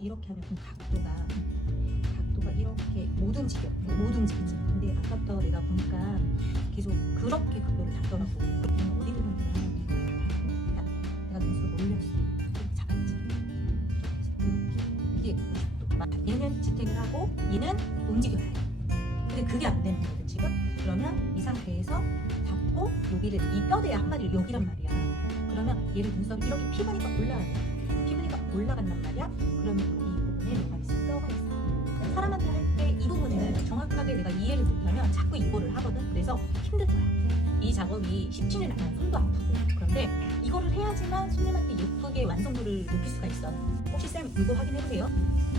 이렇게 하면 좀 각도가 각도가 이렇게 못 움직여 못 움직이지 근데 아까부터 내가 보니까 계속 그렇게 각도를 잡더라고. 그러면 어디 부분들은 내가 내가 눈썹을 올렸어 좀 잡았지. 이게 90도. 얘는 지탱을 하고 얘는 움직여야 돼 근데 그게 안 되는 거거든 지금. 그러면 이 상태에서 잡고 여기를 이 뼈대에 한 마리를 여기란 말이야. 그러면 얘를 눈썹이 이렇게 피부니까 올라가야. 돼 피부니까 올라간단 말이야 그러면 이 부분에 뭐가 있어 뼈가 있어 사람한테 할 때 이 부분을 정확하게 내가 이해를 못하면 자꾸 이거를 하거든. 그래서 힘든 거야 이 작업이 쉽지는 않아 손도 아프고. 그런데 이거를 해야지만 손님한테 예쁘게 완성도를 높일 수가 있어 혹시 쌤 이거 확인해보세요.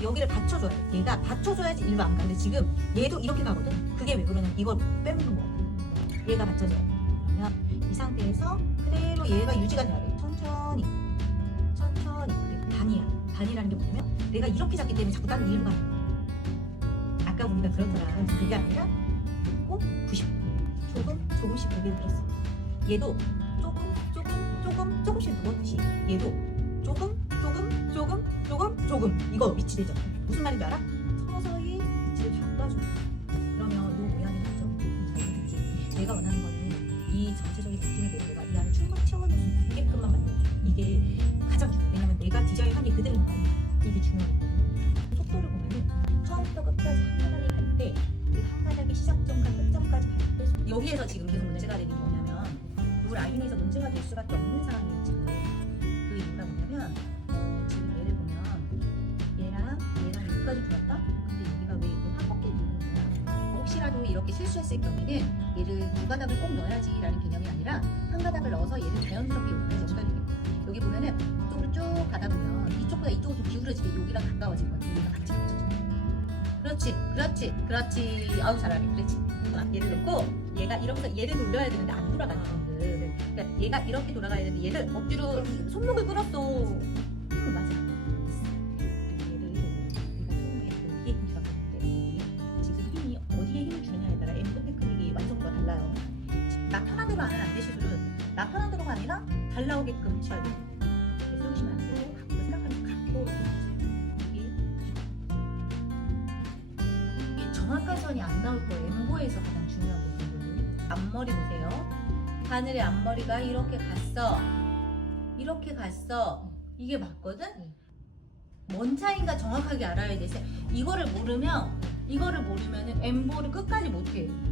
여기를 받쳐줘야 돼. 얘가 받쳐줘야지 일로 안 가는데 지금 얘도 이렇게 가거든. 그게 왜 그러냐면 이걸 빼먹는 거야. 얘가 받쳐줘야 돼. 그러면 이 상태에서 그대로 얘가 유지가 돼야 돼. 천천히. 천천히. 그래 단이야 단이라는 게 뭐냐면 내가 이렇게 잡기 때문에 자꾸 다른 거야 아까 우리가 그렇더라. 그게 아니라 꼭 90. 조금 조금씩 고개를 들었어. 얘도 조금 조금 조금 조금씩 누웠듯이 얘도 조금 조금 조금 조금 조금. 이거 위치되죠. 무슨 말인지 알아? 서서히 위치를 바꿔줘. 그러면 요 모양이 나죠. 자, 내가 원하는 거는 이 전체적인 느낌을 보고 내가 이 안에 충분히 채워낼 수 있게끔만 만들어줘. 이게 디자인한 게 그대로 나가는 이게 중요하거든 속도를 보면은 처음부터 끝까지 한 가닥이 갈때 그한 가닥의 시작점과 끝점까지 갈 때 여기에서 지금 계속 문제가 되는 게 뭐냐면 이 라인에서 문제가 될 수밖에 없는 상황이에요 지금. 그 이유가 뭐냐면 어, 지금 얘를 보면 얘랑 얘랑 여기까지 들었다? 근데 여기가 왜 이렇게 확 꺾여 있는 거야? 혹시라도 이렇게 실수했을 경우에는 얘를 두 가닥을 꼭 넣어야지라는 개념이 아니라 한 가닥을 넣어서 얘를 자연스럽게 거야 여기 보면은 이쪽으로 쭉 가다 보면 이쪽보다 이쪽으로 좀 기울어지게 여기랑 가까워지거든 같이 붙여져. 그렇지 그렇지 그렇지. 아우 잘하네. 그렇지. 자, 얘를 넣고 얘가 이러면서 얘를 돌려야 되는데 안 돌아가는 거거든 그러니까 얘가 이렇게 돌아가야 되는데 얘를 억지로 손목을 끌었어. 음, 맞아. 얘를 우리가 처음에 여기에 힘이 들어갔는데 지금 힘이 어디에 힘을 주느냐에 따라 엠보 테크닉이 완성도가 달라요. 나 편안으로 하는 안 되시들은 나 편안으로가 아니라 잘 나오게끔 이렇게 세우시면 안 되고 각도 생각하는 각도로 세우세요 이게 정확한 선이 안 나올 거예요. 엠보에서 가장 중요한 부분은 앞머리 보세요. 하늘의 앞머리가 이렇게 갔어. 이렇게 갔어. 이게 맞거든? 뭔 차이인가 정확하게 알아야 돼서 이거를 모르면 이거를 모르면은 엠보를 끝까지 못해. 이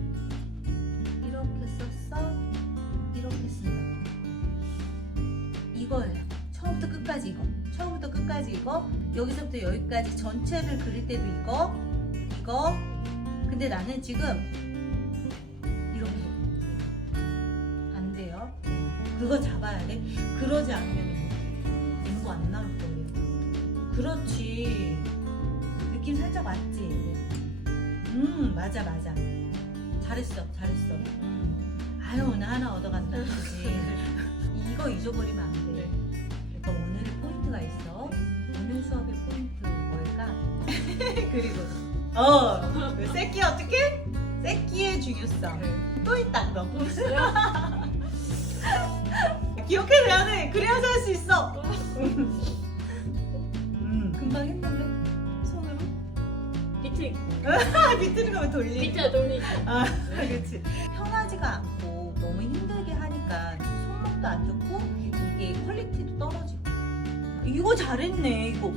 이거예요. 처음부터 끝까지 이거. 처음부터 끝까지 이거. 여기서부터 여기까지 전체를 그릴 때도 이거. 이거 근데 나는 지금 이렇게 안 돼요 그거 잡아야 돼 그러지 않으면 이거 안 나올 거예요 그렇지 느낌 살짝 왔지 음 맞아 맞아 잘했어 잘했어 음. 아유 나 하나 얻어간다 이거 잊어버리면 안돼 그러니까 오늘의 포인트가 있어 오늘 수업의 포인트 뭘까 그리고 어, 그 새끼 어떻게? 새끼의 중요성. 또 있다 그럼. 기억해서 해야 돼. 그래야지 할수 있어. 음, 금방 했는데 손으로. 비트 아, 비트는 거왜 돌리? 비트 돌리기 아, 그렇지. 편하지가 않고 이거 잘했네 이거.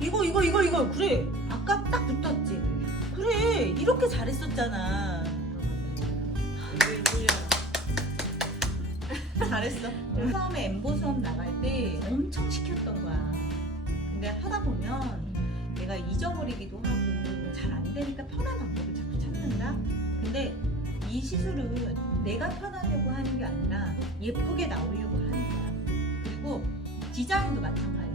이거 이거 이거 이거 그래. 아까 딱 붙었지. 그래 이렇게 잘했었잖아. 잘했어. 처음에 엠보 수업 나갈 때 엄청 시켰던 거야. 근데 하다 보면 내가 잊어버리기도 하고 잘 안 되니까 편한 방법을 자꾸 찾는다. 근데 이 시술은 내가 편하려고 하는 게 아니라 예쁘게 나오려고 하는 거야. 그리고 디자인도 마찬가지잖아.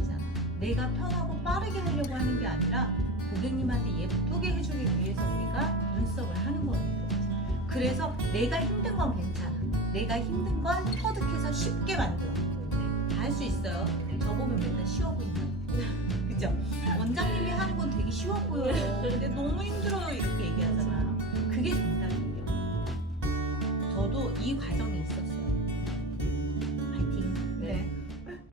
내가 편하고 빠르게 하려고 하는 게 아니라 고객님한테 예쁘게 해주기 위해서 우리가 눈썹을 하는 거거든. 그래서 내가 힘든 건 괜찮아. 내가 힘든 건 터득해서 쉽게 만들어. 다 할 수 있어요. 저 보면 맨날 쉬워 보인다. 그죠? 원장님이 하는 건 되게 쉬워 보여요. 근데 너무 힘들어요. 이렇게 얘기하잖아. 그게 정답이에요. 저도 이 과정이